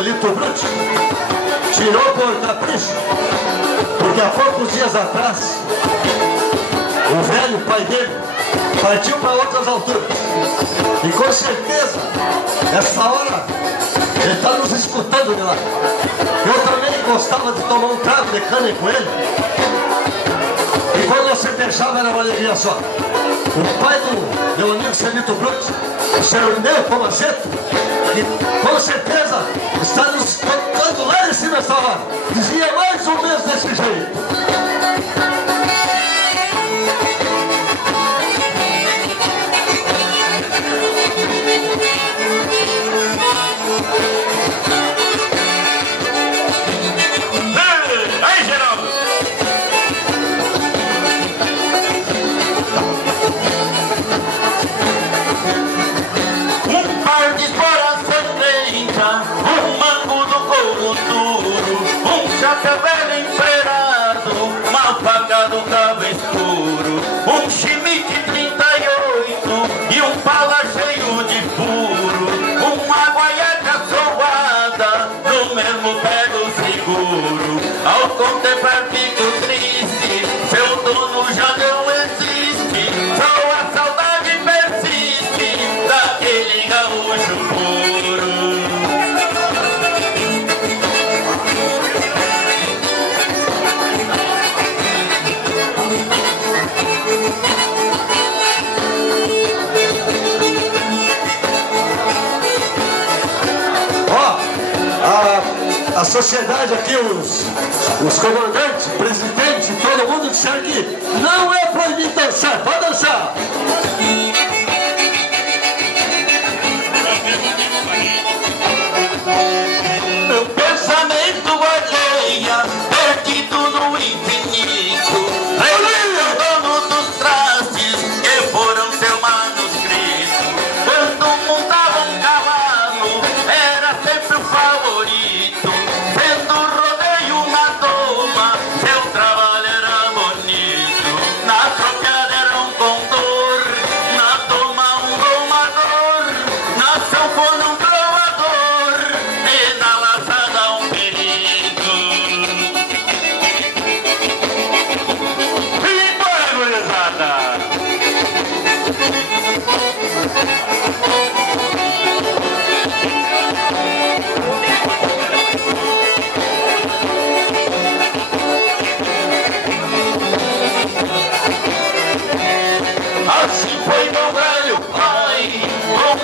Celito Brutti tirou por capricho, porque há poucos dias atrás o velho pai dele partiu para outras alturas. E com certeza, essa hora, ele está nos escutando de lá. Eu também gostava de tomar um trago de cana com ele. E quando você deixava era uma alegria só. O pai do meu amigo Celito Brutti, o senhor Neu Pomaceto, que com certeza está nos tocando lá em cima essa hora, dizia mais ou menos desse jeito. Cabelo emperado, uma faca do cabo escuro, um chimite 38 e um pala cheio de furo, uma guaiaca sovada no mesmo pé do seguro. Ao contemplar fico triste, seu dono já não existe, só a saudade persiste daquele gaúcho puro. A sociedade aqui, os comandantes, presidente, todo mundo disseram que não é proibido dançar, pode dançar. Meu pensamento guardeia, perdido no infinito, o dono dos trastes que foram seu manuscrito. Quando montava um cavalo, era sempre o favorito. Sendo rodeio na doma, seu trabalho era bonito. Na tropiada era um condor, na doma um domador, na sanfona um trovador e na laçada um perigo. E bora, gurizada! Assim foi meu velho pai,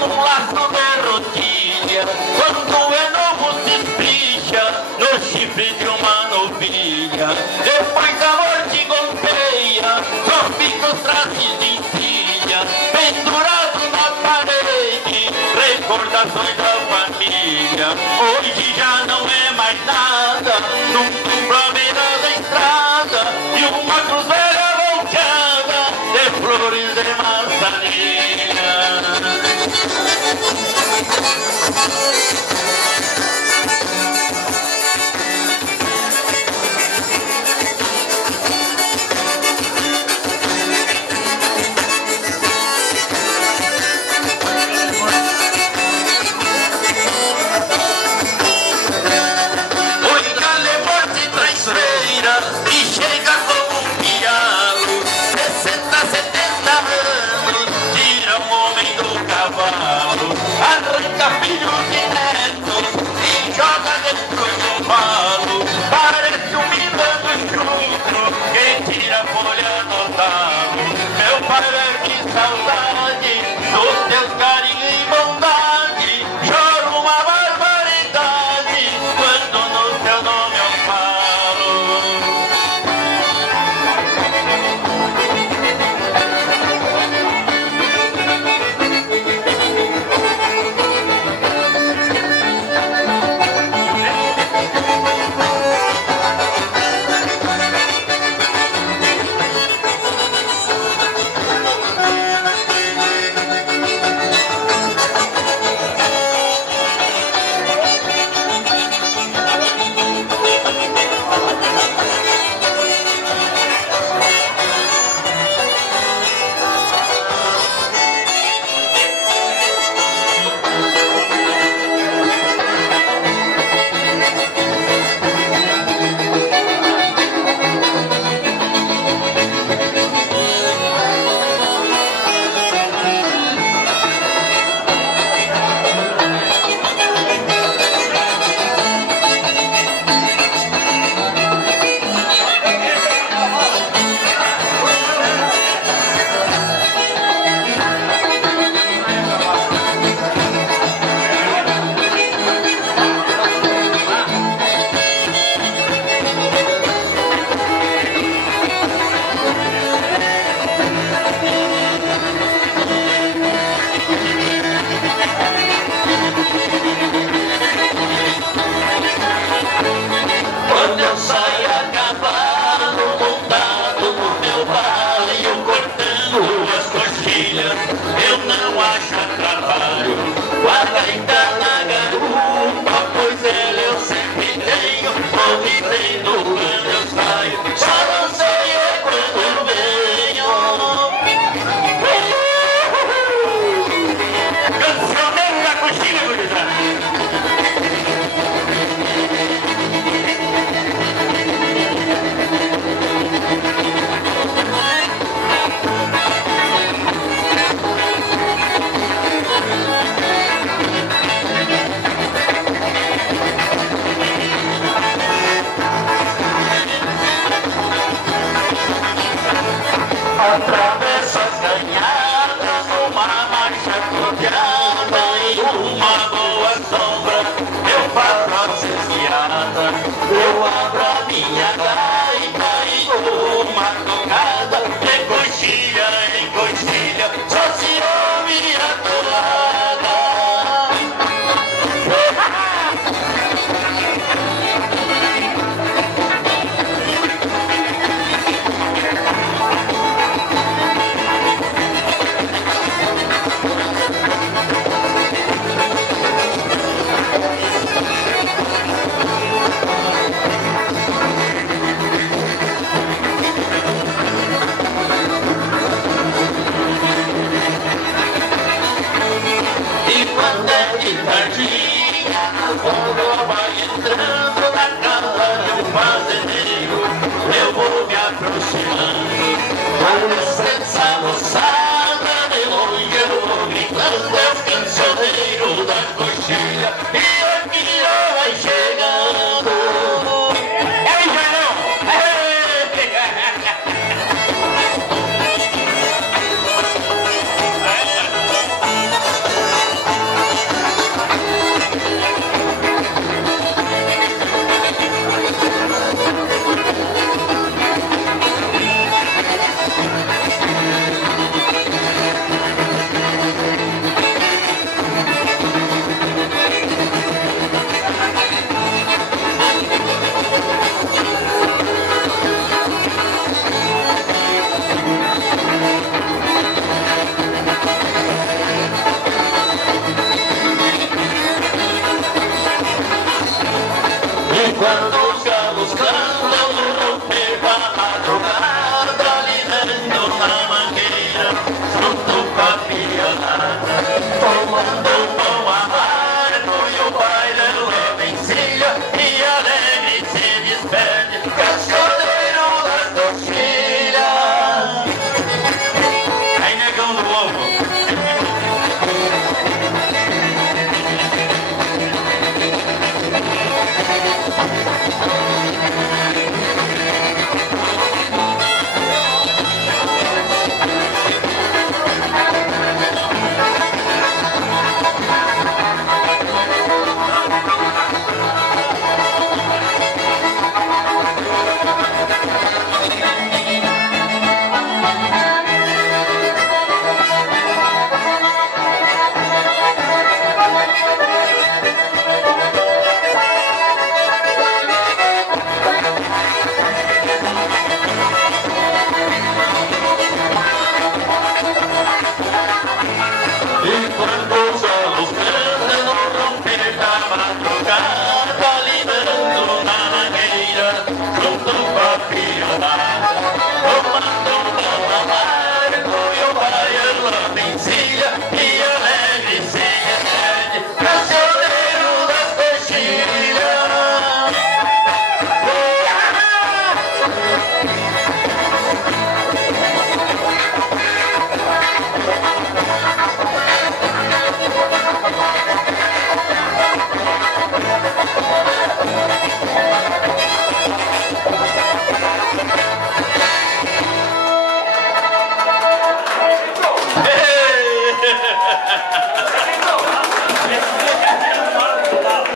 como um laço de rotilha, quando é novo se espicha no chifre de uma novilha. Depois a morte golpeia, só fica os trajes de encilha, pendurado na parede, recordações da família. Hoje já não é mais nada, num túmulo à beira da estrada, e uma cruz velha volteada de flores de manzanilha. E chega como um pialo, 60, 70 anos, tira um homem do cavalo, arranca filhos e netos e joga dentro do valo. Parece um milano junto, quem tira folha no talo. Meu pai é de saudade, dos teus carinhos e bondade, choro uma barbaridade quando no teu nome eu falo. estrada, eu abro a minha gaita e dou uma tocada, em coxilha, só se ouve a toada. Quando vai entrando na casa de um fazendeiro, eu vou me aproximando. Com licença, moçada, de longe eu vou gritando, é o cancioneiro da coxilha, e aqui vai chegando. É o Engenhão! Quando os galos cantam no romper da madrugada, lidando na mangueira, junto com a pianada, tomando